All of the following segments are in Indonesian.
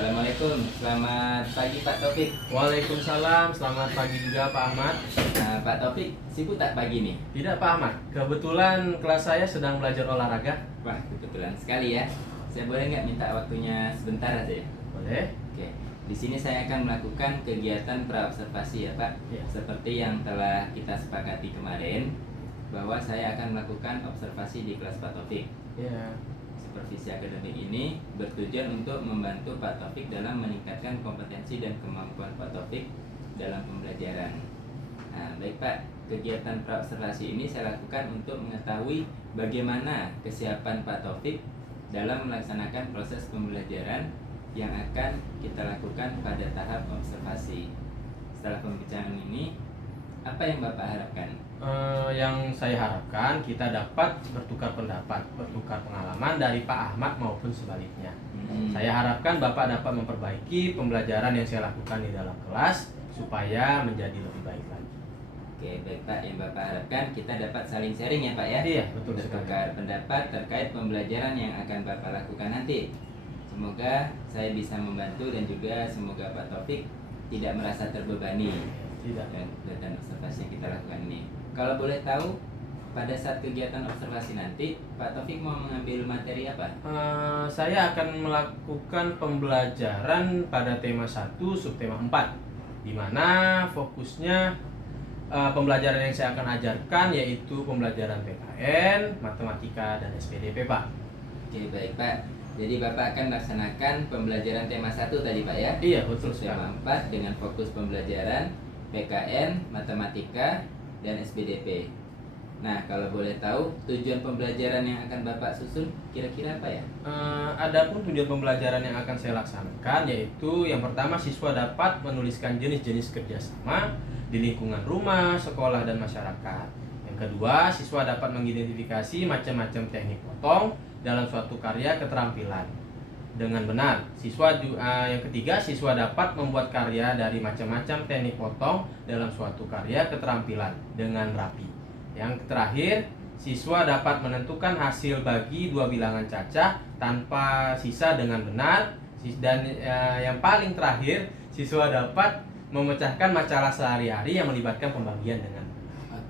Assalamualaikum, selamat pagi Pak Taufik. Waalaikumsalam, selamat pagi juga Pak Ahmad. Pak Taufik, sibuk tak pagi nih? Tidak Pak Ahmad, kebetulan kelas saya sedang belajar olahraga. Wah, kebetulan sekali ya. Saya boleh nggak minta waktunya sebentar aja ya? Boleh? Oke, di sini saya akan melakukan kegiatan praobservasi ya Pak. Ya. Seperti yang telah kita sepakati kemarin, bahwa saya akan melakukan observasi di kelas Pak Taufik. Ya. Supervisi akademik ini bertujuan untuk membantu Pak Taufik dalam meningkatkan kompetensi dan kemampuan Pak Taufik dalam pembelajaran. Nah, baik Pak, kegiatan praobservasi ini saya lakukan untuk mengetahui bagaimana kesiapan Pak Taufik dalam melaksanakan proses pembelajaran yang akan kita lakukan pada tahap observasi. Setelah pembicaraan ini, apa yang Bapak harapkan? Yang saya harapkan kita dapat bertukar pendapat, bertukar pengalaman dari Pak Ahmad maupun sebaliknya. Saya harapkan Bapak dapat memperbaiki pembelajaran yang saya lakukan di dalam kelas supaya menjadi lebih baik lagi. Oke, baik Pak, yang Bapak harapkan kita dapat saling sharing ya Pak ya? Iya, betul sekali. Bertukar pendapat terkait pembelajaran yang akan Bapak lakukan nanti. Semoga saya bisa membantu dan juga semoga Pak Taufik tidak merasa terbebani Tidak. dengan kegiatan observasi yang kita lakukan ini. Kalau boleh tahu, pada saat kegiatan observasi nanti, Pak Taufik mau mengambil materi apa? Saya akan melakukan pembelajaran pada tema 1, subtema 4, di mana fokusnya pembelajaran yang saya akan ajarkan yaitu pembelajaran PKN, matematika, dan SPDP Pak. Oke, baik Pak. Jadi Bapak akan melaksanakan pembelajaran tema 1 tadi Pak ya? Iya, betul Tema sekali. 4 dengan fokus pembelajaran PKN, matematika, dan SPDP. Nah, kalau boleh tahu tujuan pembelajaran yang akan Bapak susun kira-kira apa ya? Adapun tujuan pembelajaran yang akan saya laksanakan yaitu yang pertama, siswa dapat menuliskan jenis-jenis kerjasama di lingkungan rumah, sekolah, dan masyarakat. Yang kedua, siswa dapat mengidentifikasi macam-macam teknik potong dalam suatu karya keterampilan dengan benar. Yang ketiga, siswa dapat membuat karya dari macam-macam teknik potong dalam suatu karya keterampilan dengan rapi. Yang terakhir, siswa dapat menentukan hasil bagi dua bilangan cacah tanpa sisa dengan benar. Dan yang paling terakhir, siswa dapat memecahkan masalah sehari-hari yang melibatkan pembagian dengan benar.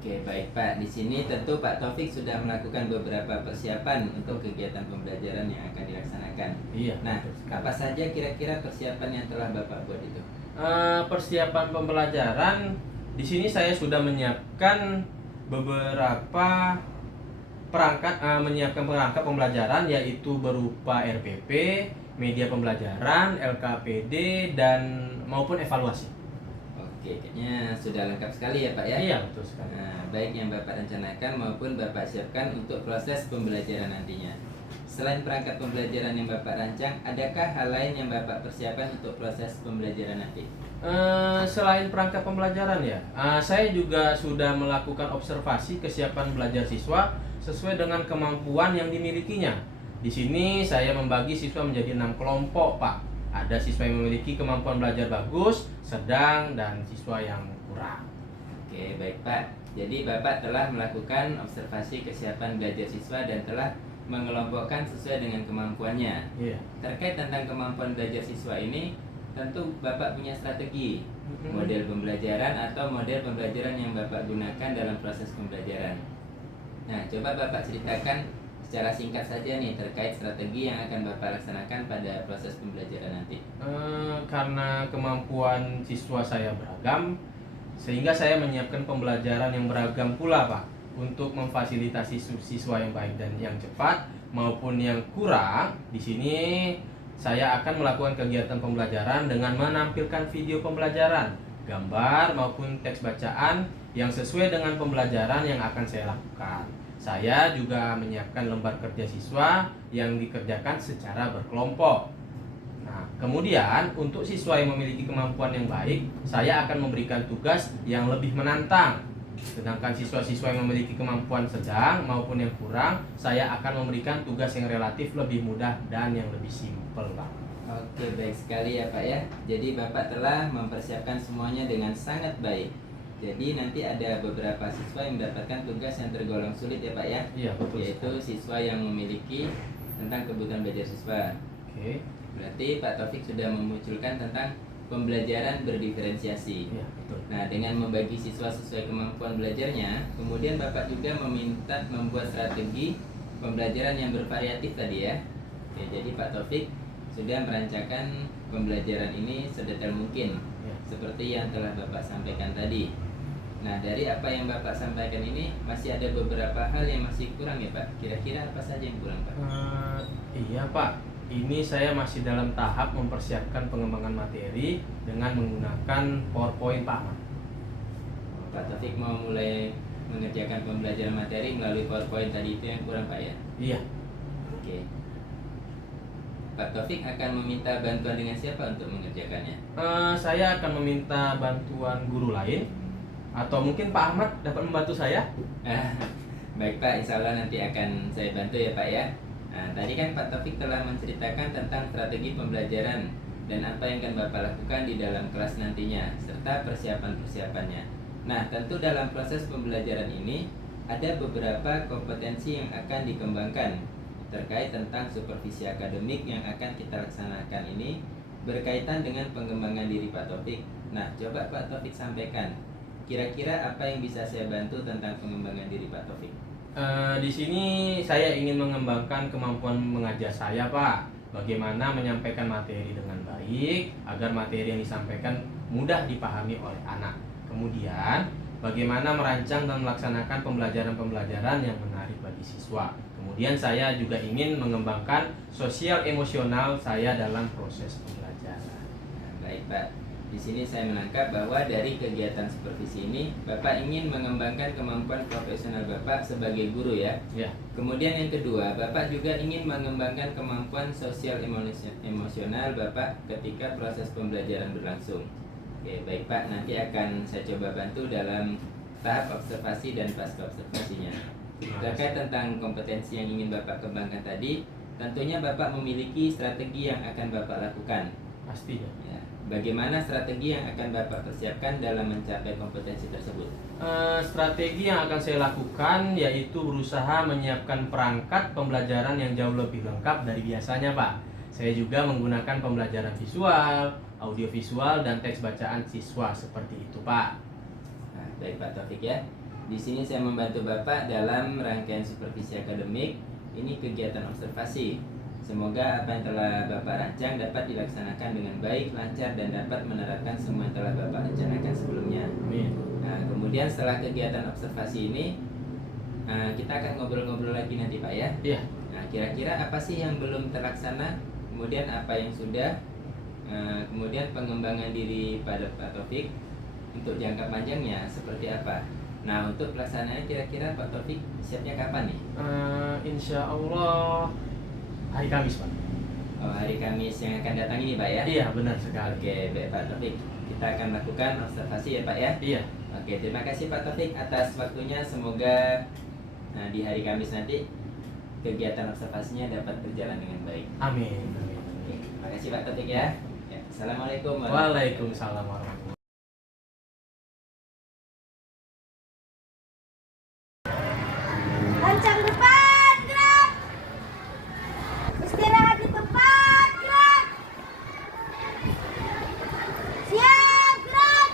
Oke, baik Pak. Di sini tentu Pak Taufik sudah melakukan beberapa persiapan untuk kegiatan pembelajaran yang akan dilaksanakan. Iya. Nah, apa saja kira-kira persiapan yang telah Bapak buat itu? Persiapan pembelajaran di sini saya sudah menyiapkan beberapa menyiapkan perangkat pembelajaran yaitu berupa RPP, media pembelajaran, LKPD, dan maupun evaluasi. Oke, kayaknya sudah lengkap sekali ya Pak ya? Iya, betul sekali. Nah, baik yang Bapak rencanakan maupun Bapak siapkan untuk proses pembelajaran nantinya. Selain perangkat pembelajaran yang Bapak rancang, adakah hal lain yang Bapak persiapkan untuk proses pembelajaran nanti? Selain perangkat pembelajaran ya, saya juga sudah melakukan observasi kesiapan belajar siswa sesuai dengan kemampuan yang dimilikinya. Di sini saya membagi siswa menjadi 6 kelompok, Pak. Ada siswa yang memiliki kemampuan belajar bagus, sedang, dan siswa yang kurang. Oke, baik Pak. Jadi Bapak telah melakukan observasi kesiapan belajar siswa dan telah mengelompokkan sesuai dengan kemampuannya. Iya. Terkait tentang kemampuan belajar siswa ini, tentu Bapak punya strategi, model pembelajaran atau model pembelajaran yang Bapak gunakan dalam proses pembelajaran. Nah, coba Bapak ceritakan secara singkat saja nih terkait strategi yang akan Bapak laksanakan pada proses pembelajaran nanti. Karena kemampuan siswa saya beragam, sehingga saya menyiapkan pembelajaran yang beragam pula, Pak, untuk memfasilitasi siswa yang baik dan yang cepat maupun yang kurang. Di sini saya akan melakukan kegiatan pembelajaran dengan menampilkan video pembelajaran, gambar maupun teks bacaan yang sesuai dengan pembelajaran yang akan saya lakukan. Saya juga menyiapkan lembar kerja siswa yang dikerjakan secara berkelompok. Nah, kemudian untuk siswa yang memiliki kemampuan yang baik, saya akan memberikan tugas yang lebih menantang. Sedangkan siswa-siswa yang memiliki kemampuan sedang maupun yang kurang, saya akan memberikan tugas yang relatif lebih mudah dan yang lebih simpel, Pak. Oke, baik sekali ya Pak ya. Jadi Bapak telah mempersiapkan semuanya dengan sangat baik. Jadi nanti ada beberapa siswa yang mendapatkan tugas yang tergolong sulit ya Pak ya. Iya, betul. Yaitu siswa yang memiliki tentang kebutuhan belajar siswa. Oke. Berarti Pak Taufik sudah memunculkan tentang pembelajaran berdiferensiasi. Iya, betul. Nah, dengan membagi siswa sesuai kemampuan belajarnya, kemudian Bapak juga meminta membuat strategi pembelajaran yang bervariatif tadi ya. Oke, jadi Pak Taufik sudah merancangkan pembelajaran ini sedetail mungkin, Ya. seperti yang telah Bapak sampaikan tadi. Nah, dari apa yang Bapak sampaikan ini masih ada beberapa hal yang masih kurang ya Pak. Kira-kira apa saja yang kurang Pak? Iya Pak, ini saya masih dalam tahap mempersiapkan pengembangan materi dengan menggunakan PowerPoint Pak Ahmad. Pak Taufik mau mulai mengerjakan pembelajaran materi melalui PowerPoint tadi, itu yang kurang Pak ya? Iya. Oke. Pak Taufik akan meminta bantuan dengan siapa untuk mengerjakannya? Saya akan meminta bantuan guru lain, atau mungkin Pak Ahmad dapat membantu saya. Baik Pak, insya Allah nanti akan saya bantu ya Pak ya. Nah, tadi kan Pak Taufik telah menceritakan tentang strategi pembelajaran dan apa yang akan Bapak lakukan di dalam kelas nantinya, serta persiapan-persiapannya. Nah, tentu dalam proses pembelajaran ini ada beberapa kompetensi yang akan dikembangkan terkait tentang supervisi akademik yang akan kita laksanakan ini berkaitan dengan pengembangan diri Pak Taufik. Nah, coba Pak Taufik sampaikan, kira-kira apa yang bisa saya bantu tentang pengembangan diri Pak Taufik? Di sini saya ingin mengembangkan kemampuan mengajar saya Pak. Bagaimana menyampaikan materi dengan baik agar materi yang disampaikan mudah dipahami oleh anak. Kemudian, bagaimana merancang dan melaksanakan pembelajaran-pembelajaran yang menarik bagi siswa. Kemudian saya juga ingin mengembangkan sosial emosional saya dalam proses pembelajaran. Nah, baik Pak. Di sini saya menangkap bahwa dari kegiatan supervisi ini Bapak ingin mengembangkan kemampuan profesional Bapak sebagai guru ya. Ya. Kemudian yang kedua, Bapak juga ingin mengembangkan kemampuan sosial emosional Bapak ketika proses pembelajaran berlangsung. Oke, baik Pak, nanti akan saya coba bantu dalam tahap observasi dan pasca observasinya. Terkait tentang kompetensi yang ingin Bapak kembangkan tadi, tentunya Bapak memiliki strategi yang akan Bapak lakukan. Pastinya. Ya. Bagaimana strategi yang akan Bapak persiapkan dalam mencapai kompetensi tersebut? Strategi yang akan saya lakukan yaitu berusaha menyiapkan perangkat pembelajaran yang jauh lebih lengkap dari biasanya Pak. Saya juga menggunakan pembelajaran visual, audiovisual, dan teks bacaan siswa seperti itu Pak. Nah, baik Pak Taufik ya. Di sini saya membantu Bapak dalam rangkaian supervisi akademik. Ini kegiatan observasi. Semoga apa yang telah Bapak rancang dapat dilaksanakan dengan baik, lancar, dan dapat menerapkan semua yang telah Bapak rencanakan sebelumnya. Amin. Nah, kemudian setelah kegiatan observasi ini, kita akan ngobrol-ngobrol lagi nanti Pak ya. Iya. Nah, kira-kira apa sih yang belum terlaksana, kemudian apa yang sudah, kemudian pengembangan diri pada Pak Taufik untuk jangka panjangnya seperti apa. Nah, untuk pelaksanaannya kira-kira Pak Taufik siapnya kapan nih? Insya Allah hari Kamis Pak. Oh, hari Kamis yang akan datang ini Pak ya? Iya benar sekali. Oke, baik Pak Taufik. Kita akan lakukan observasi ya Pak ya? Iya. Oke, terima kasih Pak Taufik atas waktunya. Semoga di hari Kamis nanti kegiatan observasinya dapat berjalan dengan baik. Amin. Amin. Oke, terima kasih Pak Taufik ya. Assalamualaikum Waalaikumsalam warahmatullahi wabarakatuh. Lancang depan, gerak. Istirahat di tempat, gerak. Siap, gerak.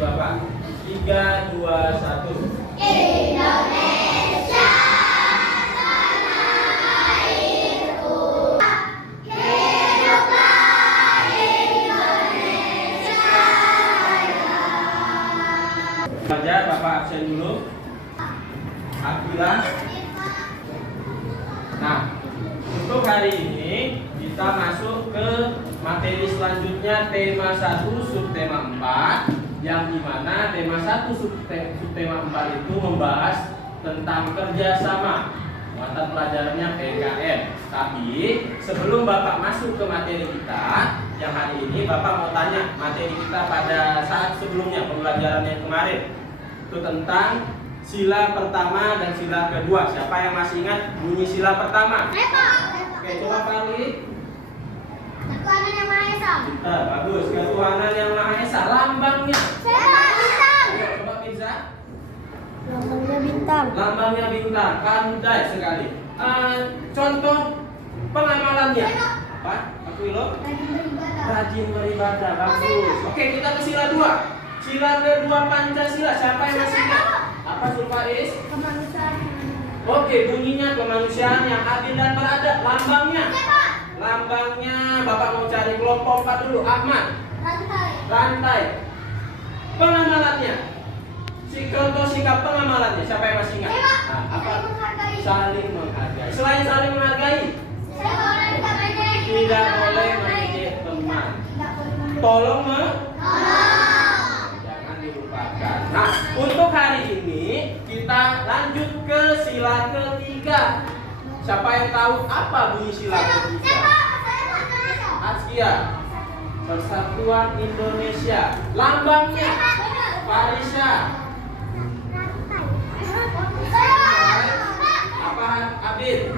Bapak. 3, 2, 1. Indonesia tanah airku, hiduplah Indonesia Raya. Belajar Bapak absen dulu. Akila. Nah, untuk hari ini kita masuk ke materi selanjutnya, tema 1 subtema 4, yang dimana tema 1 subtema 4 itu membahas tentang kerjasama. Mata pelajarannya PKM. Tapi sebelum Bapak masuk ke materi kita yang hari ini, Bapak mau tanya materi kita pada saat sebelumnya, pembelajaran yang kemarin itu tentang sila pertama dan sila kedua. Siapa yang masih ingat bunyi sila pertama? Oke, coba Fahri. Ketuhanan yang Maha Esa. Bagus, ketuhanan yang Maha Esa. Lambangnya? Bintang. Ayo, coba Mirza. Lambangnya bintang. Lambangnya bintang. Pandai sekali. Contoh pengamalannya? Apa? Aku lo? Rajin beribadah. Rajin beribadah. Bagus. Oke, kita ke sila 2. Sila kedua Pancasila. Siapa yang masih ingat? Apa Sulfais? Kemanusiaan. Oke, bunyinya kemanusiaan yang adil dan beradab. Lambangnya? Lambangnya Bapak mau cari kelompok 4 dulu. Ahmad. Rantai. Pengamalannya? Contoh sikap pengamalannya. Siapa yang masih ingat? Nah, apa? Saling menghargai. Selain saling menghargai, tidak boleh mengejek teman. Tolong jangan dilupakan. Nah, untuk hari ini kita lanjut ke sila ketiga. Siapa yang tahu apa bunyi sila ketiga? Askia. Persatuan Indonesia. Lambangnya? Farisa. Apa Abid?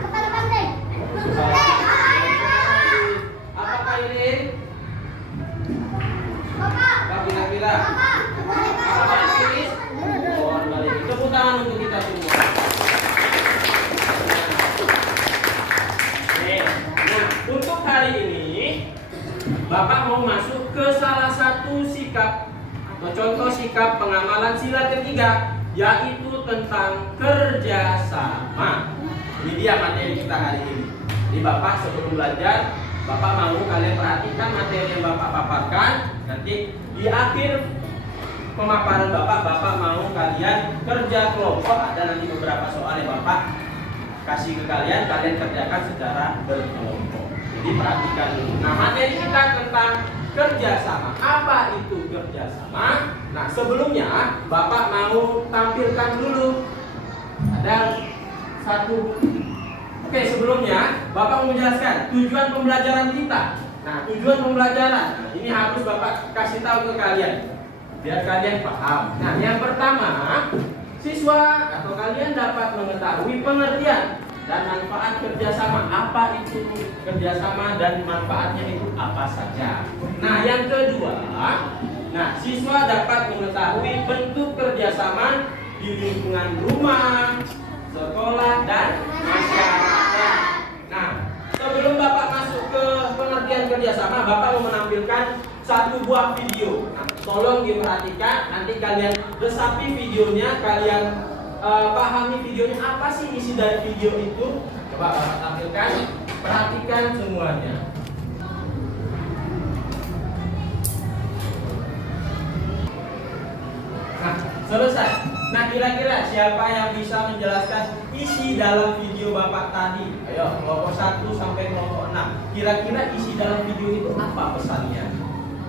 Apa Kairin? Apa kira-kira? Apa Iris? Pohon balik. Tepuk tangan untuk kita semua. Nah, untuk hari ini Bapak mau masuk ke salah satu sikap atau contoh sikap pengamalan sila ketiga, yaitu tentang kerjasama. Ini dia materi kita hari ini. Jadi Bapak sebelum belajar, Bapak mau kalian perhatikan materi yang Bapak paparkan. Nanti di akhir pemaparan Bapak mau kalian kerja kelompok. Ada nanti beberapa soal yang Bapak kasih ke kalian kerjakan secara berkelompok. Jadi perhatikan dulu. Nah, materi kita tentang kerjasama. Apa itu kerjasama? Nah, sebelumnya Bapak mau tampilkan dulu. Ada satu. Oke, sebelumnya Bapak mau menjelaskan tujuan pembelajaran kita. Nah, tujuan pembelajaran. Nah, ini harus Bapak kasih tahu ke kalian biar kalian paham. Nah, yang pertama, siswa atau kalian dapat mengetahui pengertian dan manfaat kerjasama. Apa itu kerjasama dan manfaatnya itu apa saja. Nah, yang kedua, siswa dapat mengetahui bentuk kerjasama di lingkungan rumah, sekolah, dan masyarakat. Nah, sebelum Bapak masuk ke pengertian kerjasama, Bapak mau menampilkan satu buah video. Nah, tolong diperhatikan, nanti kalian resapi videonya, kalian pahami videonya apa sih isi dari video itu. Coba Bapak tampilkan, perhatikan semuanya. Nah, selesai. Nah, kira-kira siapa yang bisa menjelaskan isi dalam video Bapak tadi? Ayo, kelompok 1 sampai kelompok 6. Kira-kira isi dalam video itu apa pesannya?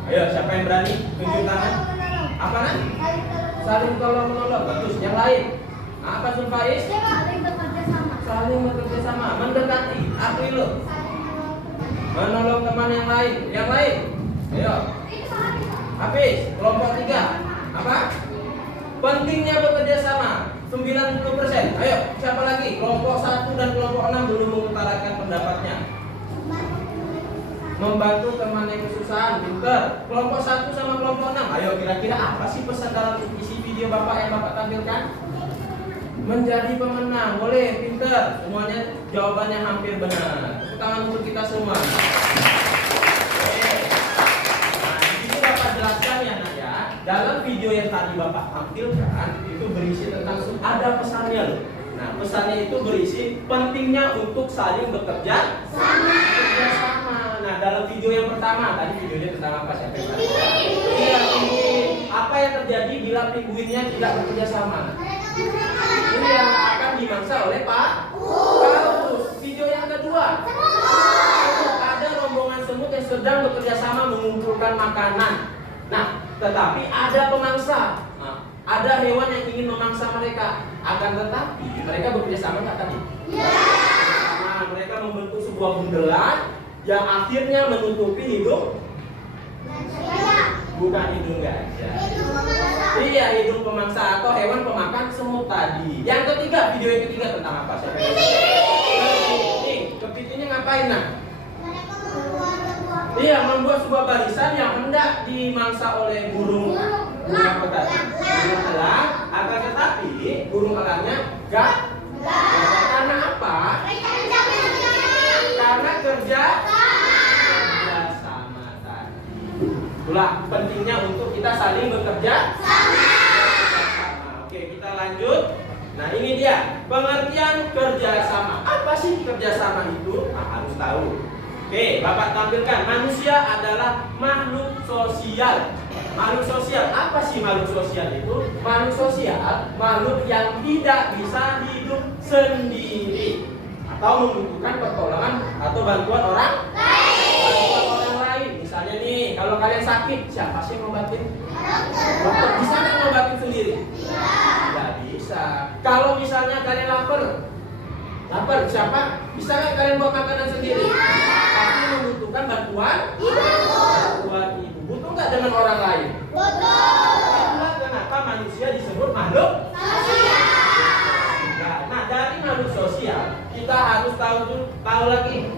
Ayo, siapa yang berani? Tunjuk tangan. Apa kan? Saling tolong menolong. Bagus. Yang lain? Apa Sulfais? Saling bekerja sama. Mendekati. Aprilo. Menolong teman yang lain. Yang lain? Ayo. Habis. Kelompok 3. Apa? Pentingnya bekerja sama. 90%. Ayo. Siapa lagi? Kelompok 1 dan kelompok 6 belum mengutarakan pendapatnya. Membantu teman yang kesusahan. Pinter. Kelompok 1 sama kelompok 6. Ayo, kira-kira apa sih pesan dalam isi video Bapak yang Bapak tampilkan? Menjadi pemenang. Boleh, pinter. Semuanya jawabannya hampir benar. Tepuk tangan untuk kita semua. Oke. Nah, di sini Bapak jelaskan ya, Nak ya. Dalam video video yang tadi Bapak tampilkan itu berisi tentang ada pesannya loh. Nah, pesannya itu berisi pentingnya untuk saling bekerja sama. Nah, dalam video yang pertama tadi videonya tentang apa siapa yang tahu? Iya, pinguin. Apa yang terjadi bila pinguinnya tidak bekerja sama? Iya, akan dimangsa oleh Pak Paus. Video yang kedua, ada rombongan semut yang sedang bekerja sama mengumpulkan makanan. Nah, tetapi ada pemangsa. Nah, ada hewan yang ingin memangsa mereka. Akan tetapi mereka bekerja sama nggak tadi? Nah, mereka membentuk sebuah bundelan yang akhirnya menutupi hidung. Bukan hidung gajah. Iya, hidung pemangsa atau hewan pemakan semut tadi. Yang ketiga, video yang ketiga tentang apa? Kepitingnya ngapain nak? Iya, membuat sebuah barisan yang hendak dimangsa oleh burung apa tadi? Burung elang. Akan tetapi burung elangnya gak. Karena apa? Karena kerja sama tadi. Itulah pentingnya untuk kita saling bekerja sama. Oke, kita lanjut. Nah, ini dia pengertian kerjasama. Apa sih kerjasama itu? Nah, harus tahu. Oke, Bapak tampilkan. Manusia adalah makhluk sosial. Makhluk sosial, apa sih makhluk sosial itu? Makhluk sosial, makhluk yang tidak bisa hidup sendiri atau membutuhkan pertolongan atau bantuan orang lain. Misalnya nih, kalau kalian sakit, siapa sih yang ngobatin? Dokter. Bisa nggak ngobatin sendiri? Tidak bisa. Kalau misalnya kalian lapar, siapa? Bisa nggak kalian buat makanan sendiri? Tapi membutuhkan bantuan ibu. Butuh nggak dengan orang lain? Itulah kenapa manusia disebut makhluk sosial. Nah, dari makhluk sosial kita harus tahu lagi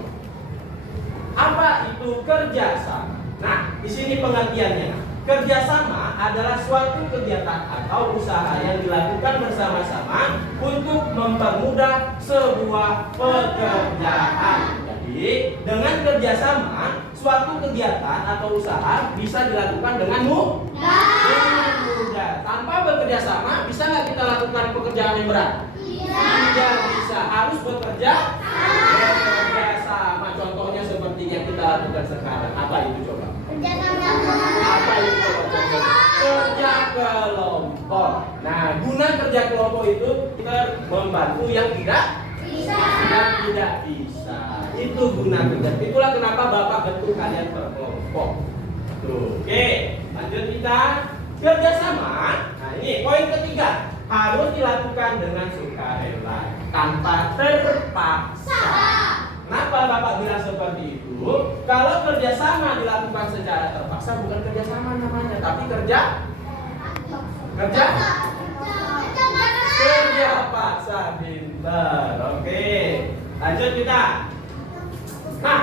apa itu kerjasama. Nah, di sini pengertiannya. Kerjasama adalah suatu kegiatan atau usaha yang dilakukan bersama-sama untuk mempermudah sebuah pekerjaan. Jadi, dengan kerjasama, suatu kegiatan atau usaha bisa dilakukan dengan mudah. Tanpa bekerja sama, bisa nggak kita lakukan pekerjaan yang berat? Tidak bisa. Harus bekerja sama. Contohnya seperti yang kita lakukan sekarang. Apa itu coba? Apa itu kerja kelompok. Nah, guna kerja kelompok itu kita membantu yang tidak bisa. Itu guna kerja. Itulah kenapa Bapak bentuk kalian berkelompok. Tuh. Oke, lanjut kita kerjasama. Nah, ini poin ketiga, harus dilakukan dengan sukarela tanpa terpaksa. Kenapa Bapak bilang seperti itu? Kalau kerjasama dilakukan secara terpaksa bukan kerjasama namanya, tapi kerja paksa. Pintar. Oke, lanjut kita. Nah,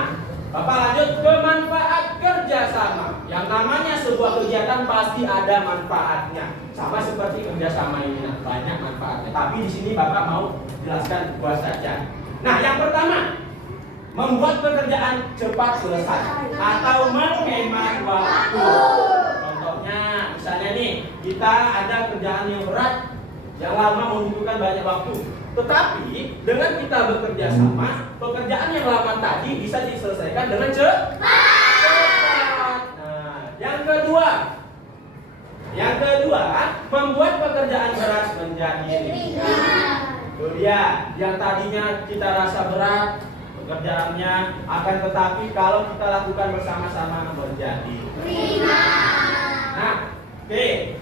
Bapak lanjut ke manfaat kerjasama. Yang namanya sebuah kegiatan pasti ada manfaatnya. Sama seperti kerjasama ini, nah, banyak manfaatnya. Tapi di sini Bapak mau jelaskan dua saja. Nah, yang pertama, membuat pekerjaan cepat selesai atau menghemat waktu. Contohnya, misalnya nih, kita ada kerjaan yang berat, yang lama membutuhkan banyak waktu. Tetapi dengan kita bekerja sama, pekerjaan yang lama tadi bisa diselesaikan dengan cepat. Nah, yang kedua, membuat pekerjaan berat menjadi ringan. Itu dia, yang tadinya kita rasa berat pekerjaannya, akan tetapi kalau kita lakukan bersama-sama menjadi ringan. Nah, oke.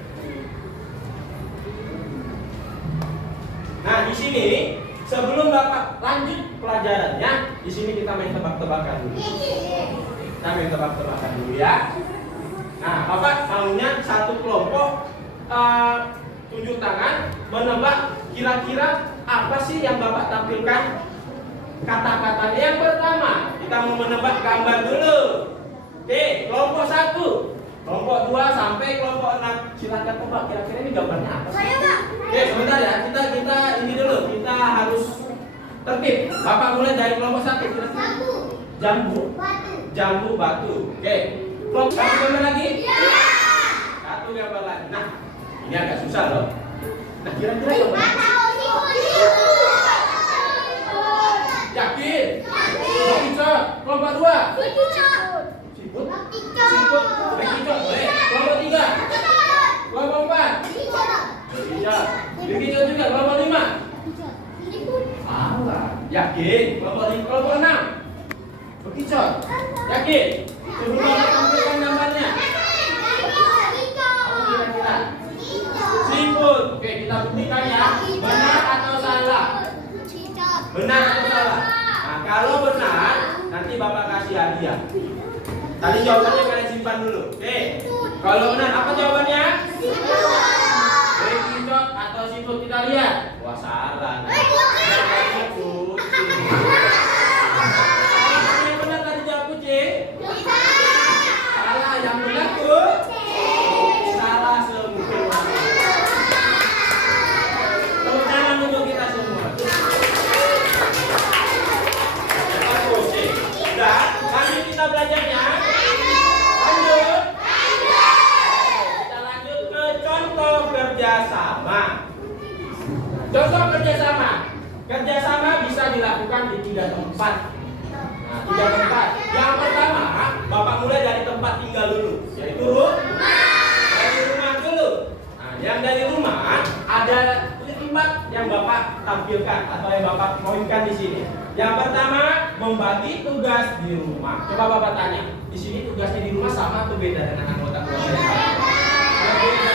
Nah, di sini sebelum Bapak lanjut pelajarannya, di sini kita main tebak-tebakan dulu. Kita main tebak-tebakan dulu ya. Nah, Bapak maunya satu kelompok tunjuk tangan menebak kira-kira apa sih yang Bapak tampilkan kata-katanya. Yang pertama, kita mau menebak gambar dulu. Oke, kelompok 1, kelompok 2 sampai kelompok 6. Silakan tebak kira-kira ini gambarnya apa sih? Oke, sebentar ya. Kita ini dulu. Kita harus tertib. Bapak mulai dari kelompok 1. Kira-kira jambu batu. Oke. Kelompok satu gambar lagi? Satu gambar lagi. Nah, Ini agak susah loh. Nah, kira-kira yang mana? Yakin? Bekicot. Kelompok 2. Siput. Siput. Bekicot. Boleh. Kelompok 3. Kelompok 4. Bekicot. Bekicot juga. Kelompok 5. Salah. Yakin? Kelompok 5. Kelompok 6. Bekicot. Yakin? Sebelum kita tampilkan gambarnya. Apa kira-kira? Siput. Oke, kita buktikan ya. Benar atau salah? Benar atau salah? Nah, kalau benar, nanti Bapak kasih hadiah. Tadi jawabannya kalian simpan dulu. Oke. Kalau benar, apa jawabannya? Bekicot atau siput, kita lihat. Wah, salah. Yang benar tadi jawab kucing. Salah, yang benar tuh. Salah semua. Tepuk tangan untuk kita semua. Kucing. Sudah, lanjut kita belajarnya. Lanjut. Kita lanjut ke contoh kerjasama. Contoh kerjasama. Kerjasama bisa dilakukan di 3 tempat. Nah, 3 tempat. Yang pertama, Bapak mulai dari tempat tinggal dulu, yaitu dari rumah dulu. Nah, yang dari rumah ada 4 yang Bapak tampilkan atau yang Bapak poinkan di sini. Yang pertama, membagi tugas di rumah. Coba Bapak tanya, di sini tugasnya di rumah sama atau beda dengan anggota keluarga yang lain?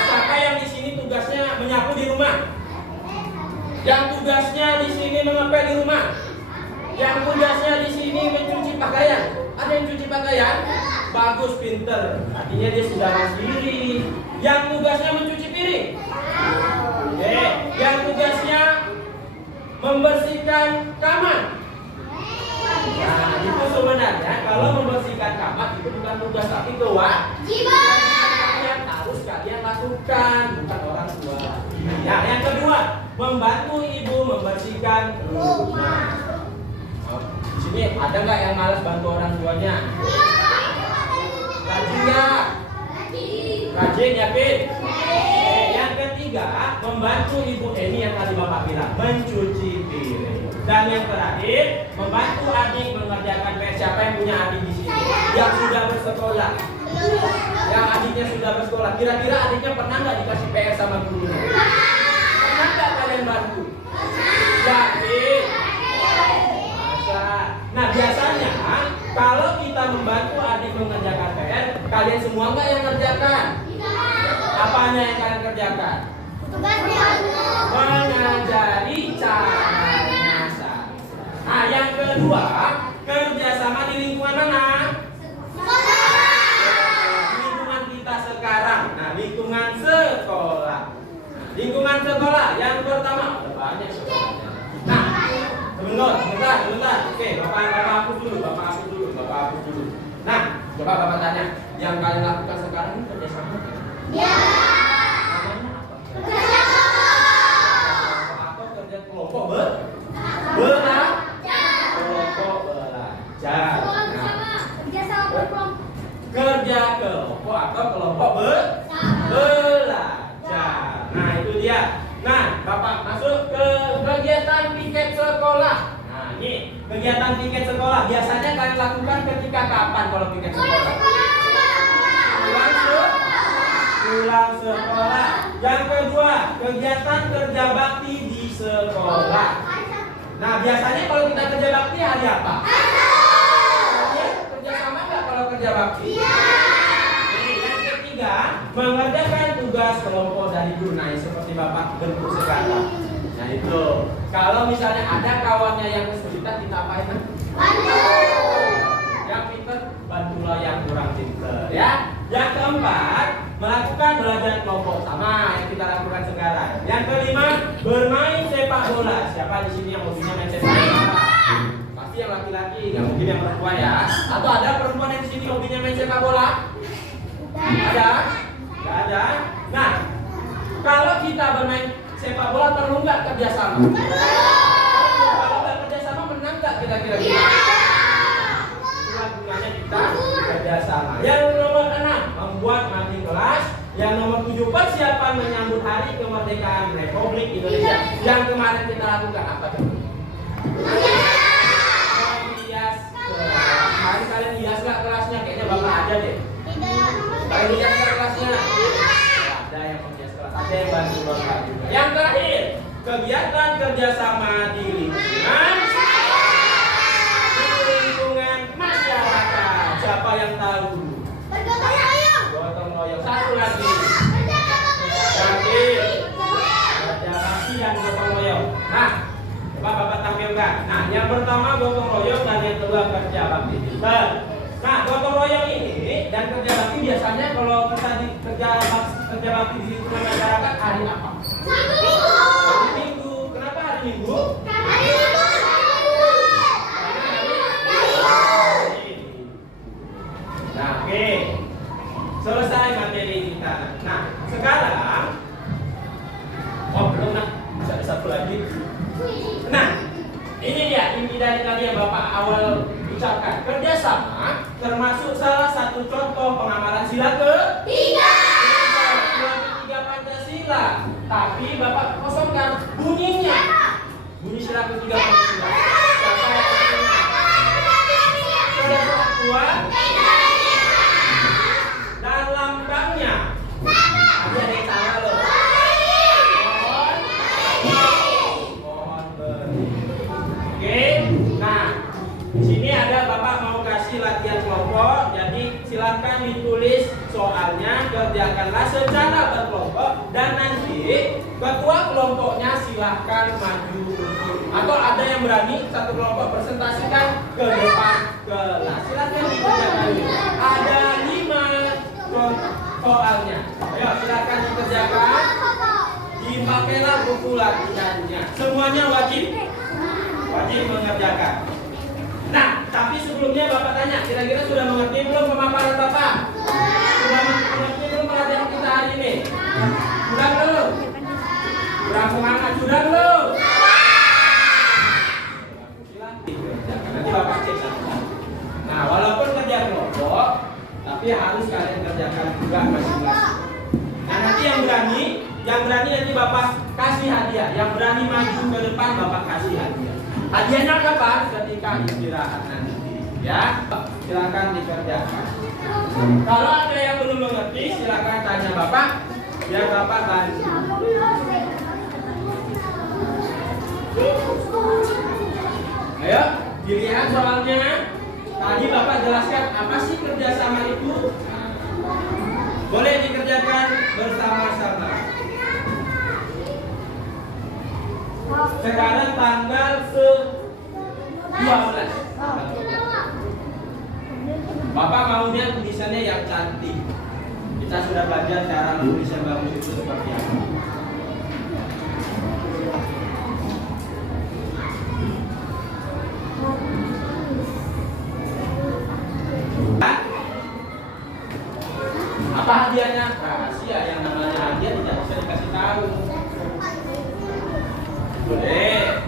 Siapa yang di sini tugasnya menyapu di rumah? Yang tugasnya di sini mengepel di rumah? Yang tugasnya di sini mencuci pakaian? Ada yang cuci pakaian? Bagus, pinter. Artinya dia sudah mandiri. Yang tugasnya mencuci piring? Oke. Yang tugasnya membersihkan kamar? Nah, itu sebenarnya kalau membersihkan kamar itu bukan tugas tapi kewajiban yang harus kalian lakukan, bukan orang tua. Nah, yang kedua, membantu ibu membersihkan rumah. Oh, di sini ada nggak yang malas bantu orang tuanya? Rajin nggak? Rajin, yakin? Yang ketiga, membantu ibu ini yang tadi Bapak bilang, mencuci piring. Dan yang terakhir, membantu adik mengerjakan PR. Siapa yang punya adik di sini? Yang sudah bersekolah. Yang adiknya sudah bersekolah. Kira-kira adiknya pernah nggak dikasih PR sama gurunya? Pernah nggak kalian bantu? Yakin? Masa? Nah, biasanya kalau kita membantu adik mengerjakan PR, kalian semua nggak yang ngerjakan? Apanya yang kalian kerjakan? Mengajari caranya. Nah, yang kedua, kerjasama di lingkungan mana? Lingkungan kita sekarang. Nah, lingkungan sekolah. Lingkungan sekolah. Yang pertama, ada banyak sekolahnya. Nah, sebentar. Oke, Bapak hapus dulu. Nah, coba Bapak tanya, yang kalian lakukan sekarang ini kerjasama? Ya. Namanya apa? Apa kerja kelompok belajar? Kelompok belajar. Kerja kelompok atau kelompok belajar. Nah, itu dia. Nah, Bapak masuk ke kegiatan piket sekolah. Nah, ini kegiatan piket sekolah. Biasanya kalian lakukan ketika kapan kalau piket sekolah? Pulang sekolah. Yang kedua, kegiatan kerja bakti di sekolah. Nah, biasanya kalau kita kerja bakti hari apa? Kerja sama nggak kalau kerja bakti? Yang ketiga, mengerjakan tugas kelompok dari guru. Nah, seperti Bapak bentuk sekarang. Nah, itu. Kalau misalnya ada kawannya yang kesulitan, kita apain? Yang pintar, bantulah yang kurang pintar, ya. Yang keempat, melakukan belajar kelompok sama yang kita lakukan sekarang. Yang kelima, bermain sepak bola. Siapa di sini yang hobinya main sepak bola? Pasti yang laki-laki, nggak mungkin yang perempuan ya. Atau ada perempuan yang di sini hobinya main sepak bola? Ada? Nggak ada. Nah, kalau kita bermain sepak bola perlu nggak kerjasama? Kalau nggak kerjasama menang nggak kira-kira? Gunanya kita kerjasama. Yang nomor 6, membuat mapping kelas Yang nomor 7, persiapan menyambut hari kemerdekaan Republik Indonesia. Yang kemarin kita lakukan apa tuh? Menghias kelas. Hari kalian hias nggak kelasnya? Kayaknya bapak aja deh. Kalian hias nggak kelasnya? Ada yang menghias kelas, ada yang bantu bapak juga. Yang terakhir, kegiatan kerjasama di lingkungan masyarakat. Siapa yang tahu? Gotong royong. Satu lagi. Kerja bakti dan gotong royong. Nah, coba bapak tampilkan. Nah, yang pertama gotong royong dan yang kedua kerja bakti. Nah, gotong royong ini dan kerja bakti biasanya kalau kita di kerja bakti di lingkungan masyarakat hari apa? Hari Minggu. Kenapa hari Minggu? Nah, oke. Selesai materi kita. Nah, sekarang belum nak. Bisa ada satu lagi. Nah, ini dia inti dari tadi yang Bapak awal ucapkan. Kerjasama termasuk salah satu contoh pengamalan sila ketiga Pancasila. Tapi Bapak kosongkan bunyinya. Bunyi sila ketiga Pancasila. Siapa yang punya? Persatuan dan lambangnya. Ada yang salah loh. Mohon Oke. Nah, di sini ada Bapak mau kasih latihan kelompok. Jadi silakan ditulis soalnya, kerjakanlah secara berkelompok dan nanti ketua kelompoknya silahkan maju atau ada yang berani satu kelompok presentasikan ke depan kelas. Silahkan dikerjakan. Ada 5 soalnya. Ayo silahkan dikerjakan. Dipakailah buku latihannya. Semuanya wajib mengerjakan. Nah, tapi sebelumnya Bapak tanya, kira-kira sudah mengerti belum pemaparan Bapak? Sudah mengerti belum pelajaran kita hari ini? Sudah belum? Kurang semangat, sudah belum? Nanti Bapak cek saja. Nah, walaupun kerja kelompok, tapi harus kalian kerjakan juga masing-masing. Nah, nanti yang berani nanti Bapak kasih hadiah. Yang berani maju ke depan Bapak kasih hadiah. Hadiahnya kapan? Ketika istirahat nanti. Ya, silakan dikerjakan. Kalau ada yang belum mengerti, silakan tanya Bapak. Biar Bapak bantu. Ayo, dilihat soalnya. Tadi Bapak jelaskan apa sih kerjasama itu? Boleh dikerjakan bersama-sama. Sekarang tanggal 12. Bapak maunya tulisannya yang cantik. Kita sudah belajar cara menulis yang bagus itu seperti apa. Apa hadiahnya? Rahasia. Yang namanya hadiah tidak bisa dikasih tahu. Boleh.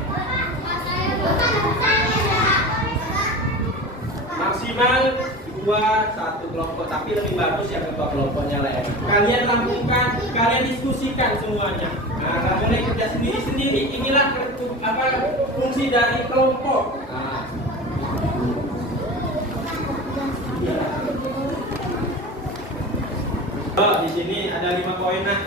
Maksimal 1 kelompok, tapi lebih bagus ya ketua kelompoknya lah ya. Kalian lakukan, kalian diskusikan semuanya. Nah, nggak boleh kerja sendiri-sendiri. Inilah fungsi dari kelompok. Nah. Oh, di sini ada 5 poin nah.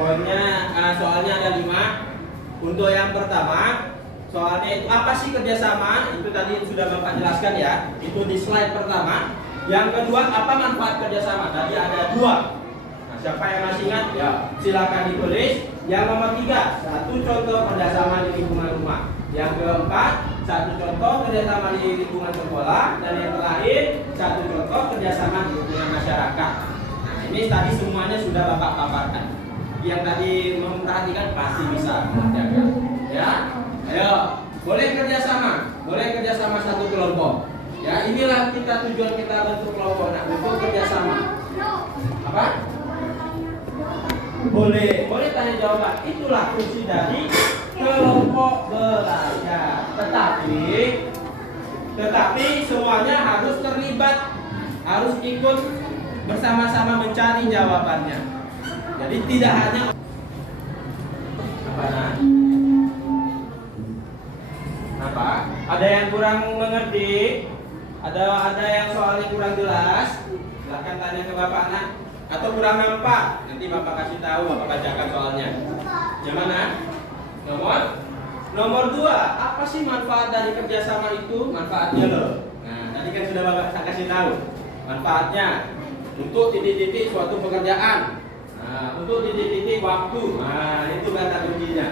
Poinnya soalnya ada 5. Untuk yang pertama, soalnya itu apa sih kerjasama? Itu tadi sudah Bapak jelaskan ya. Itu di slide pertama. Yang kedua, apa manfaat kerjasama? Tadi ada 2. Nah, siapa yang masih ingat? Ya, silakan ditulis. Yang nomor 3, 1 contoh kerjasama di lingkungan rumah. Yang keempat, 1 contoh kerjasama di lingkungan sekolah. Dan yang terakhir, 1 contoh kerjasama di lingkungan masyarakat. Nah, ini tadi semuanya sudah Bapak paparkan. Yang tadi memperhatikan pasti bisa mengerjakan. Ya, ayo, boleh kerjasama 1 kelompok. Ya, inilah tujuan kita bentuk kelompok. Nah, bentuk kerjasama. Apa? Boleh tanya jawaban. Itulah fungsi dari kelompok belajar. Tetapi semuanya harus terlibat, harus ikut bersama-sama mencari jawabannya. Jadi tidak hanya apa? Ada yang kurang mengerti? Ada yang soalnya kurang jelas? Silahkan tanya ke bapak nak. Atau kurang nampak? Nanti bapak kasih tahu, bapak bacakan soalnya. Yang mana? Nomor 2. Apa sih manfaat dari kerjasama itu? Manfaatnya loh. Nah, tadi kan sudah bapak saya kasih tahu. Manfaatnya untuk titik-titik suatu pekerjaan. Nah, untuk titik-titik waktu. Nah, itu kata kuncinya.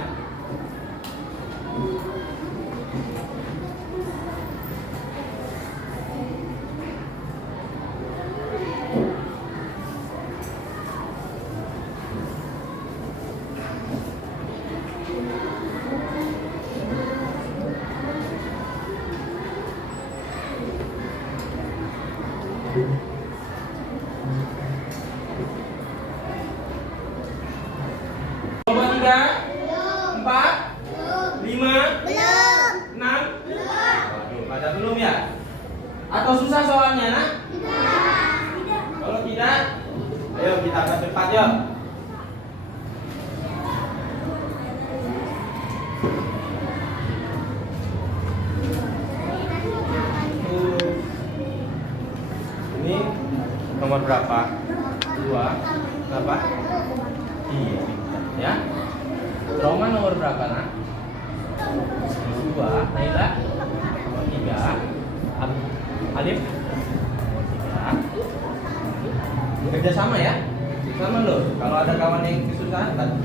Nomor 3, 4, 5, 6. Waduh, pada belum ya? Atau susah soalnya nak? Kalau tidak, ayo kita ke depan yuk. Ini nomor berapa? 2. Berapa? Iya. Ya. Roma nomor berapa nak? 2. Naila nomor 3. Alif nomor 3. Kerja sama ya? Sama loh. Kalau ada kawan yang kesusahan kan?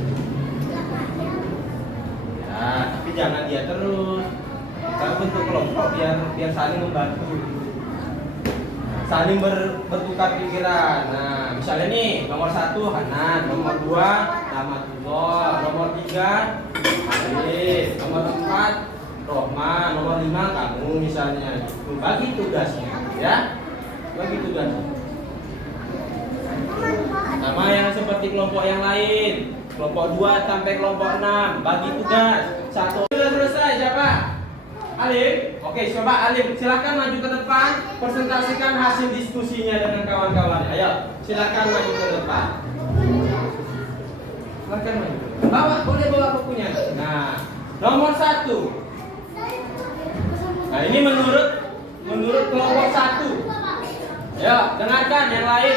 Ya, tapi jangan dia terus. Kita bentuk kelompok biar saling membantu. Saling bertukar pikiran. Nah, misalnya nih nomor 1 Hanan, nomor 2 Rahmatullah, nomor 3 Alif, nomor 4 Rohman, nomor 5 kamu misalnya. Gitu. Bagi tugasnya, ya. Bagi tugasnya. Sama yang seperti kelompok yang lain. Kelompok 2 sampai kelompok 6 bagi tugas. 1 sudah selesai siapa? Alif, oke, coba Alif, silakan maju ke depan, presentasikan hasil diskusinya dengan kawan-kawannya. Ayo, silakan maju ke depan. Silakan maju. Boleh bawa bukunya. Nah, nomor 1. Nah, ini menurut kelompok 1. Ayo, dengarkan yang lain.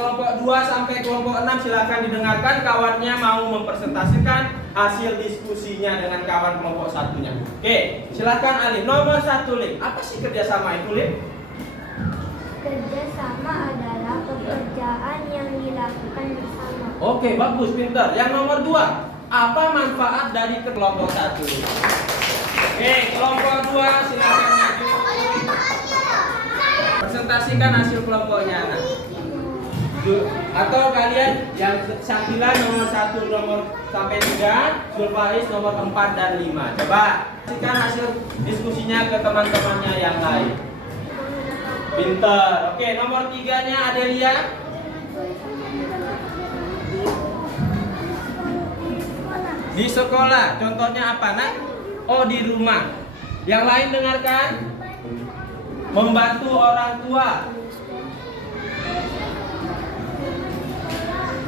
Kelompok 2 sampai kelompok 6 silakan didengarkan. Kawannya mau mempresentasikan hasil diskusinya dengan kawan kelompok 1-nya. Oke, silakan Alif. Nomor 1, Lip. Apa sih kerjasama itu, Lip? Kerjasama adalah pekerjaan yang dilakukan bersama. Oke, bagus, pintar. Yang nomor 2, apa manfaat dari kelompok 1? Oke, kelompok 2 silakan maju. Presentasikan hasil kelompoknya, anak. Atau kalian yang Syakila nomor 1 nomor sampai 3, Zulfaiz nomor 4 dan 5. Coba kasihkan hasil diskusinya ke teman-temannya yang lain. Pintar. Oke, nomor 3-nya Adelia. Di sekolah. Contohnya apa, nak? Oh, di rumah. Yang lain dengarkan. Membantu orang tua.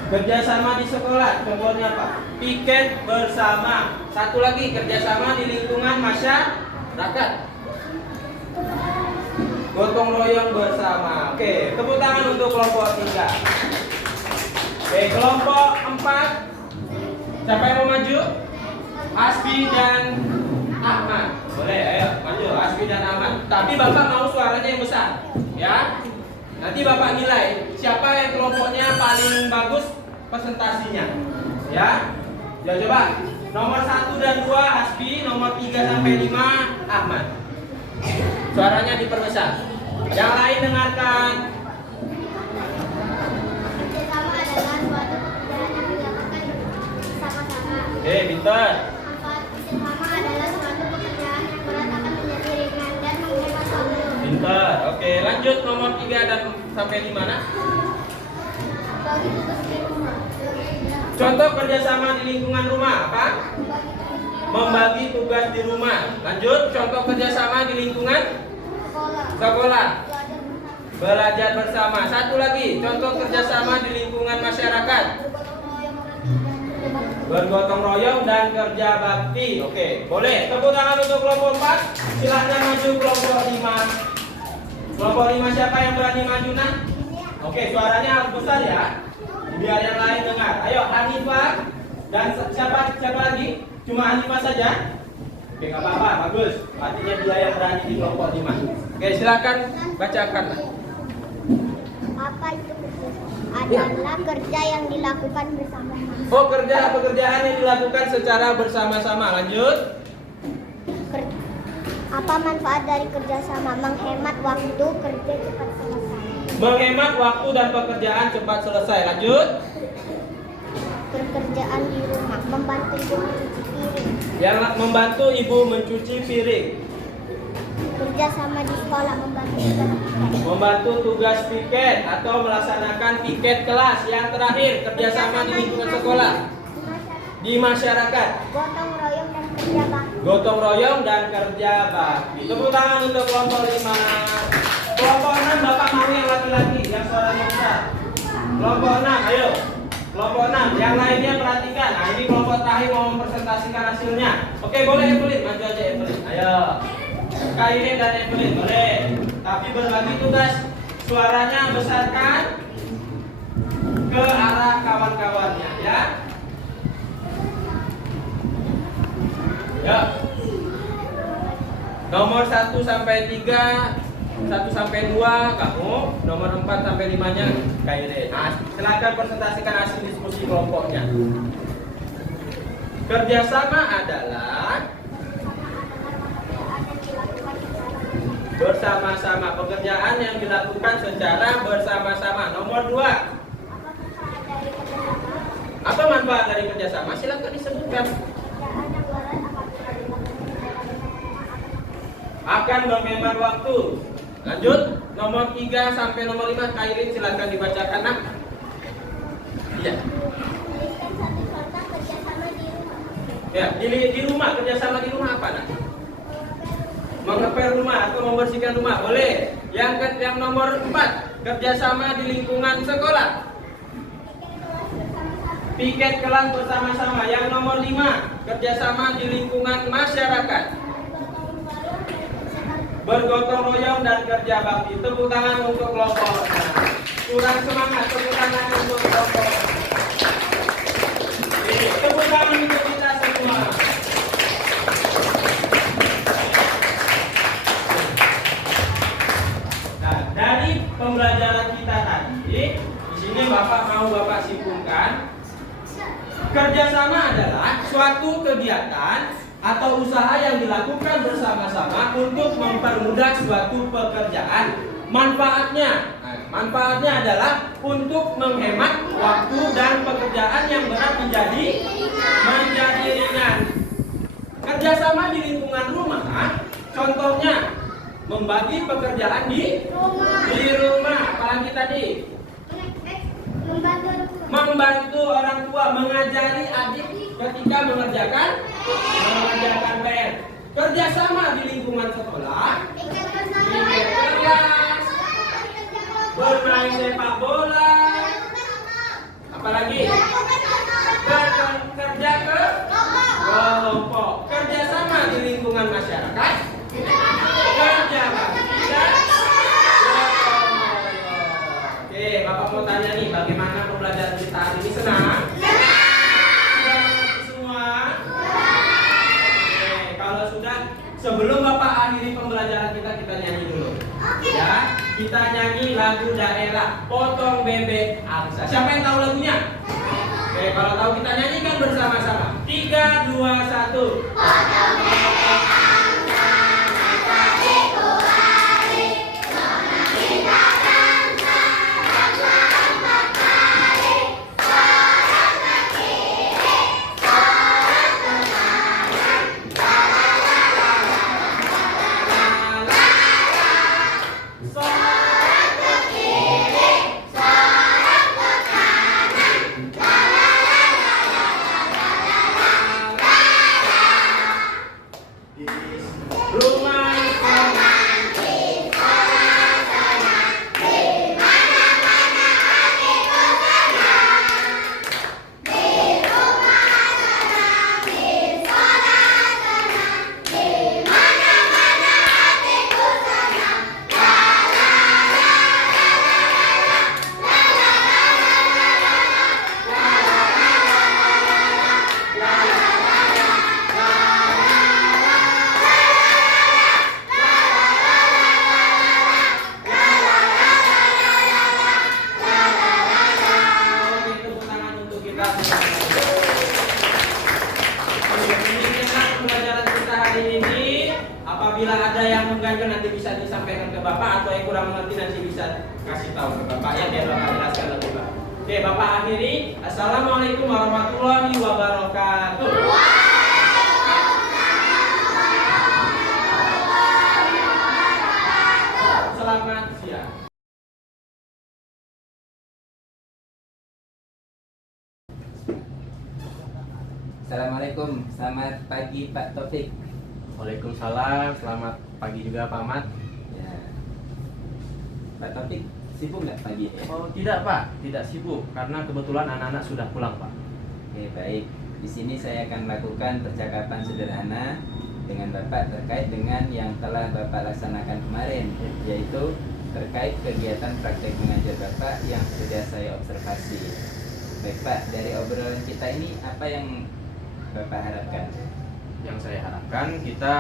Kerjasama di sekolah, contohnya apa? Piket bersama. Satu lagi, kerjasama di lingkungan masyarakat. Gotong royong bersama. Oke, tepuk tangan untuk kelompok 3. Oke, kelompok 4. Siapa yang mau maju? Asbi dan Ahmad. Boleh, ayo maju Asbi dan Ahmad. Tapi Bapak mau suaranya yang besar, ya. Nanti Bapak nilai siapa yang kelompoknya paling bagus presentasinya. Ya. Ya coba. Nomor 1 dan 2 Hasbi, nomor 3 sampai 5 Ahmad. Suaranya diperbesar. Yang lain dengarkan. Kerjasama adalah suatu pekerjaan yang dilakukan bersama-sama. Pintar. Manfaat kerjasama adalah suatu pekerjaan yang berat akan menjadi ringan dan menghemat waktu. Pintar. Oke, lanjut nomor 3 dan sampai 5 nak. Bagi tugas di rumah. Contoh kerjasama di lingkungan rumah apa? Membagi tugas di rumah. Lanjut, contoh kerjasama di lingkungan sekolah. Belajar bersama. Satu lagi, contoh kerjasama di lingkungan masyarakat. Bergotong royong dan kerja bakti. Oke, boleh. Tepuk tangan untuk kelompok 4. Silahkan maju kelompok 5. Kelompok 5 siapa yang berani maju nak? Oke, suaranya harus besar ya. Biar yang lain dengar. Ayo, Hanifah dan siapa lagi? Cuma Hanifah saja. Oke, nggak apa-apa, bagus. Artinya dia yang berani di kelompok 5. Oke, silakan bacakan. Apa itu adalah kerja yang dilakukan bersama-sama. Oh, pekerjaan yang dilakukan secara bersama-sama. Lanjut. Apa manfaat dari kerjasama? Menghemat waktu, kerja cepat selesai. Menghemat waktu dan pekerjaan cepat selesai. Lanjut. Pekerjaan di rumah, membantu ibu mencuci piring. Yang membantu ibu mencuci piring. Kerjasama di sekolah, membantu tugas piket. Membantu tugas piket atau melaksanakan piket kelas. Yang terakhir, kerjasama di lingkungan sekolah. Di masyarakat. Gotong royong dan kerja bakti. Gotong royong dan kerja bakti. Tepuk tangan untuk kelompok 5. Kelompok 6 Bapak mau yang laki-laki yang suaranya besar. Kelompok 6, ayo. Kelompok 6, yang lainnya perhatikan. Nah, ini kelompok terakhir mau mempresentasikan hasilnya. Oke, boleh Evelyn, maju aja Evelyn. Ayo. Kairin dan Evelyn, boleh. Tapi berbagi tugas. Suaranya besarkan ke arah kawan-kawannya, ya. Ya. Nomor 1 sampai 3, 1 sampai 2 kamu, nomor 4 sampai 5-nya Kairin. Nah, silakan presentasikan hasil diskusi kelompoknya. Kerjasama adalah bersama-sama, pekerjaan yang dilakukan secara bersama-sama. Nomor 2. Apa manfaat dari kerjasama? Silakan disebutkan. Akan menghemat waktu. Lanjut, nomor 3 sampai nomor 5 Kairin silakan dibacakan nak. Iya. Ya, di rumah, kerjasama di rumah apa nak? Mengepel rumah atau membersihkan rumah, boleh. Yang nomor 4, kerjasama di lingkungan sekolah. Piket kelas bersama-sama. Yang nomor 5, kerjasama di lingkungan masyarakat. Bergotong royong dan kerja bakti. Tepuk tangan untuk kelompok. Kurang semangat, tepuk tangan untuk kelompok. Tepuk tangan untuk kita semua. Nah, dari pembelajaran kita tadi, di sini Bapak simpulkan. Kerjasama adalah suatu kegiatan atau usaha yang dilakukan bersama-sama untuk mempermudah suatu pekerjaan. Manfaatnya adalah untuk menghemat waktu dan pekerjaan yang berat menjadi ringan. Kerjasama di lingkungan rumah, contohnya membagi pekerjaan di rumah. Apalagi tadi? Membantu orang tua mengajari adik ketika mengerjakan PR. Kerjasama di lingkungan sekolah, bikin kelas, bermain sepak bola, apalagi bekerja ke kelompok. Kerjasama di lingkungan masyarakat, kerja bakti dan gotong royong. Oke, Bapak mau tanya nih, bagaimana pembelajaran kita hari ini? Senang? Sudah mengerti semua? Oke, kalau sudah, sebelum Bapak akhiri pembelajaran kita nyanyi dulu. Ya, kita nyanyi lagu daerah Potong Bebek Angsa. Siapa yang tahu lagunya? Oke, kalau tahu kita nyanyikan bersama-sama. 3, 2, 1. Potong bebek angsa, masa itu hari, nona kita bangsa, bangsa empat kali, seorang ke kiri, seorang ke kanan, la la la la la la la la. Seorang ke kiri, seorang ke kanan, la la la la la la la la la. Kita demikianlah pembelajaran kita hari ini. Apabila ada yang mengganjal nanti bisa disampaikan ke Bapak, atau yang kurang mengerti nanti bisa kasih tahu ke Bapak ya, biar Bapak jelaskan lebih baik. Oke, Bapak akhiri. Assalamualaikum warahmatullahi wabarakatuh. Selamat siang. Assalamualaikum, selamat pagi Pak Taufik. Waalaikumsalam, selamat pagi juga Pak Ahmad. Ya. Pak Taufik sibuk nggak pagi ini? Oh tidak Pak, tidak sibuk karena kebetulan anak-anak sudah pulang Pak. Oke, baik. Di sini saya akan melakukan percakapan sederhana dengan Bapak terkait dengan yang telah Bapak laksanakan kemarin, yaitu terkait kegiatan praktek mengajar Bapak yang sudah saya observasi. Baik Pak, dari obrolan kita ini apa yang Bapak harapkan? Yang saya harapkan kita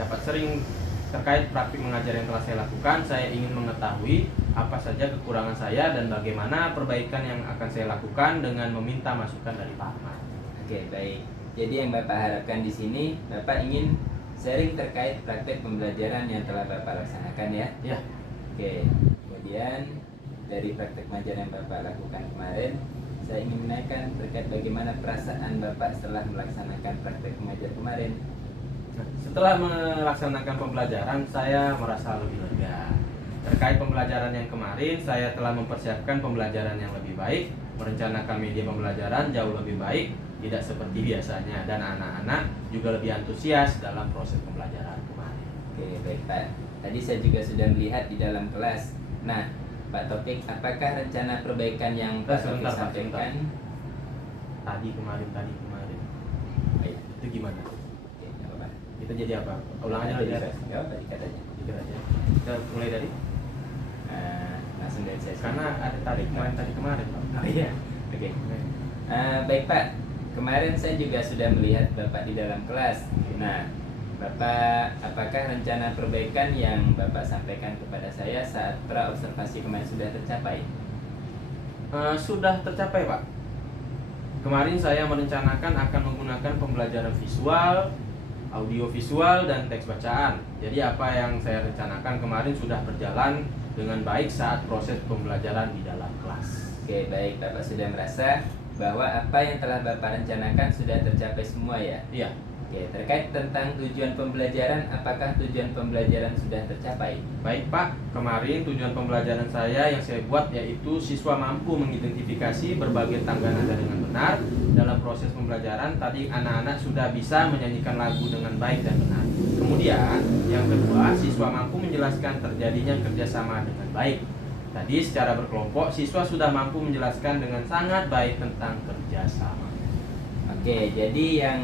dapat sering terkait praktik mengajar yang telah saya lakukan. Saya ingin mengetahui apa saja kekurangan saya dan bagaimana perbaikan yang akan saya lakukan dengan meminta masukan dari Pak Ahmad. Oke, baik. Jadi yang Bapak harapkan di sini, Bapak ingin sharing terkait praktek pembelajaran yang telah Bapak laksanakan ya? Ya. Oke, kemudian dari praktek mengajar yang Bapak lakukan kemarin, saya ingin menanyakan terkait bagaimana perasaan Bapak setelah melaksanakan praktek mengajar kemarin. Nah, setelah melaksanakan pembelajaran, saya merasa lebih lega. Terkait pembelajaran yang kemarin, saya telah mempersiapkan pembelajaran yang lebih baik, merencanakan media pembelajaran jauh lebih baik, tidak seperti biasanya, dan anak-anak juga lebih antusias dalam proses pembelajaran kemarin. Oke, baik Pak. Tadi saya juga sudah melihat di dalam kelas. Nah, Pak Taufik, apakah rencana perbaikan yang Pak Taufik Sebentar, Pak, sampaikan? Tadi kemarin. Baik. Itu gimana? Oke, nggak apa-apa. Kita jadi apa? Ulang aja Jadi, aja. nggak apa-apa dikatanya. Jujur aja. Kita mulai dari Langsung dari saya. karena ada tadi kemarin Pak. Oh iya, oke. Baik Pak, kemarin saya juga sudah melihat Bapak di dalam kelas. Nah, Bapak, apakah rencana perbaikan yang Bapak sampaikan kepada saya saat pra-observasi kemarin sudah tercapai? Sudah tercapai Pak. Kemarin saya merencanakan akan menggunakan pembelajaran visual, audio visual, dan teks bacaan. Jadi apa yang saya rencanakan kemarin sudah berjalan dengan baik saat proses pembelajaran di dalam kelas. Oke, baik. Bapak sudah merasa bahwa apa yang telah Bapak rencanakan sudah tercapai semua ya? Iya. Oke, terkait tentang tujuan pembelajaran, apakah tujuan pembelajaran sudah tercapai? Baik Pak, kemarin tujuan pembelajaran saya yang saya buat yaitu siswa mampu mengidentifikasi berbagai tangga nada dengan benar. Dalam proses pembelajaran tadi anak-anak sudah bisa menyanyikan lagu dengan baik dan benar. Kemudian yang kedua, siswa mampu menjelaskan terjadinya kerjasama dengan baik. Tadi secara berkelompok siswa sudah mampu menjelaskan dengan sangat baik tentang kerjasama. Oke, jadi yang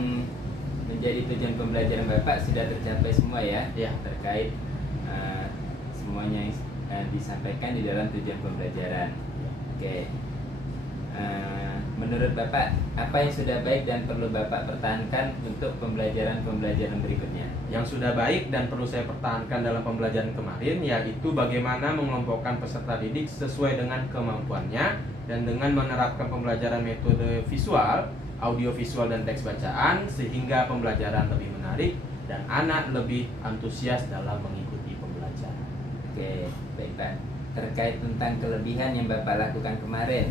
menjadi tujuan pembelajaran Bapak sudah tercapai semua ya? Ya. Terkait semuanya yang disampaikan di dalam tujuan pembelajaran. Oke. Menurut Bapak, apa yang sudah baik dan perlu Bapak pertahankan untuk pembelajaran-pembelajaran berikutnya? Yang sudah baik dan perlu saya pertahankan dalam pembelajaran kemarin yaitu bagaimana mengelompokkan peserta didik sesuai dengan kemampuannya dan dengan menerapkan pembelajaran metode visual, audio visual, dan teks bacaan sehingga pembelajaran lebih menarik dan anak lebih antusias dalam mengikuti pembelajaran. Oke, baik Pak. Terkait tentang kelebihan yang Bapak lakukan kemarin,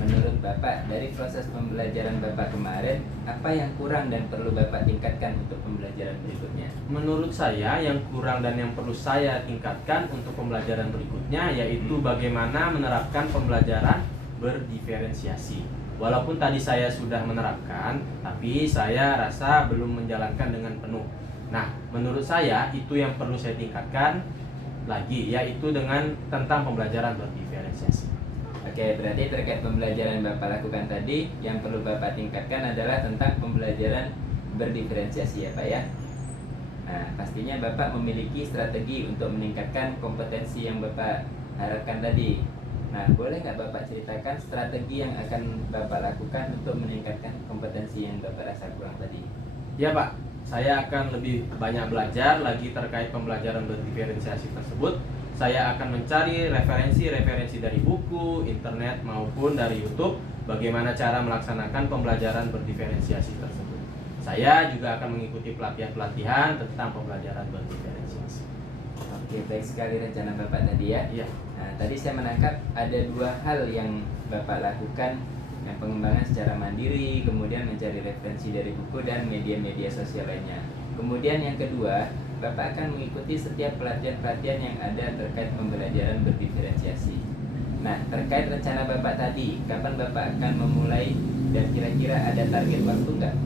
menurut Bapak dari proses pembelajaran Bapak kemarin, apa yang kurang dan perlu Bapak tingkatkan untuk pembelajaran berikutnya? Menurut saya yang kurang dan yang perlu saya tingkatkan untuk pembelajaran berikutnya yaitu bagaimana menerapkan pembelajaran berdiferensiasi. Walaupun tadi saya sudah menerapkan, tapi saya rasa belum menjalankan dengan penuh. Nah, menurut saya itu yang perlu saya tingkatkan lagi, yaitu dengan tentang pembelajaran berdiferensiasi. Oke, berarti terkait pembelajaran yang Bapak lakukan tadi, yang perlu Bapak tingkatkan adalah tentang pembelajaran berdiferensiasi ya Pak ya. Nah, pastinya Bapak memiliki strategi untuk meningkatkan kompetensi yang Bapak harapkan tadi. Nah, boleh nggak Bapak ceritakan strategi yang akan Bapak lakukan untuk meningkatkan kompetensi yang Bapak rasa kurang tadi? Ya Pak, saya akan lebih banyak belajar lagi terkait pembelajaran berdiferensiasi tersebut. Saya akan mencari referensi-referensi dari buku, internet, maupun dari YouTube bagaimana cara melaksanakan pembelajaran berdiferensiasi tersebut. Saya juga akan mengikuti pelatihan-pelatihan tentang pembelajaran berdiferensiasi. Oke, baik sekali rencana Bapak tadi ya. Iya. Nah, tadi saya menangkap ada dua hal yang Bapak lakukan, yang pengembangan secara mandiri, kemudian mencari referensi dari buku dan media-media sosial lainnya. Kemudian yang kedua, Bapak akan mengikuti setiap pelatihan-pelatihan yang ada terkait pembelajaran berdiferensiasi. Nah, terkait rencana Bapak tadi, kapan Bapak akan memulai dan kira-kira ada target waktu nggak?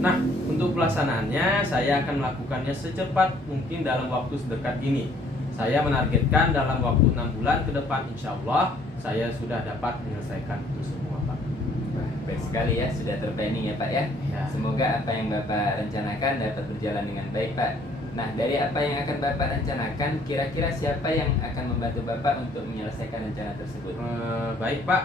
Nah, untuk pelaksanaannya saya akan melakukannya secepat mungkin dalam waktu sedekat ini. Saya menargetkan dalam waktu 6 bulan ke depan, insya Allah saya sudah dapat menyelesaikan itu semua, Pak. Wah, baik sekali ya, sudah terplanning ya Pak ya. Ya. Semoga apa yang Bapak rencanakan dapat berjalan dengan baik Pak. Nah, dari apa yang akan Bapak rencanakan, kira-kira siapa yang akan membantu Bapak untuk menyelesaikan rencana tersebut? Baik Pak,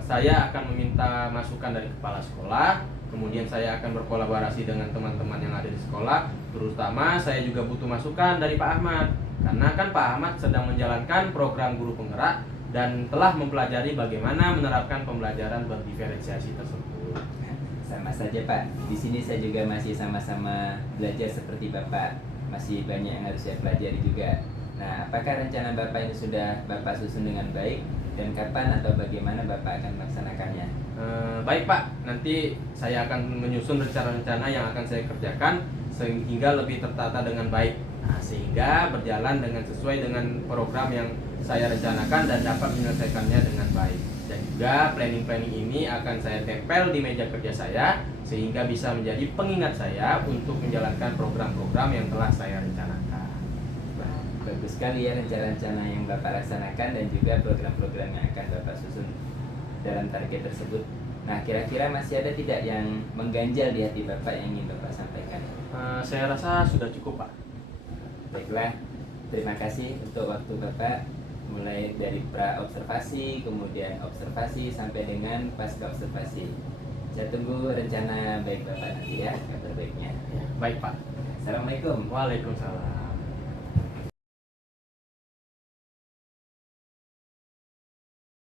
saya akan meminta masukan dari kepala sekolah. Kemudian saya akan berkolaborasi dengan teman-teman yang ada di sekolah. Terutama saya juga butuh masukan dari Pak Ahmad, karena kan Pak Ahmad sedang menjalankan program guru penggerak dan telah mempelajari bagaimana menerapkan pembelajaran berdiferensiasi tersebut. Sama saja Pak, di sini saya juga masih sama-sama belajar seperti Bapak. Masih banyak yang harus saya pelajari juga. Nah, apakah rencana Bapak ini sudah Bapak susun dengan baik? Dan kapan atau bagaimana Bapak akan melaksanakannya? Baik Pak, nanti saya akan menyusun rencana-rencana yang akan saya kerjakan sehingga lebih tertata dengan baik. Nah, sehingga berjalan dengan sesuai dengan program yang saya rencanakan dan dapat menyelesaikannya dengan baik. Dan juga planning-planning ini akan saya tempel di meja kerja saya sehingga bisa menjadi pengingat saya untuk menjalankan program-program yang telah saya rencanakan. Wah, bagus sekali ya rencana-rencana yang Bapak laksanakan dan juga program-program yang akan Bapak susun dalam target tersebut. Nah, kira-kira masih ada tidak yang mengganjal di hati Bapak yang ingin Bapak sampaikan? Saya rasa sudah cukup Pak. Baiklah, terima kasih untuk waktu Bapak, mulai dari pra-observasi, kemudian observasi, sampai dengan pasca observasi. Saya tunggu rencana baik Bapak nanti ya, kabar baiknya. Baik Pak. Assalamualaikum. Waalaikumsalam.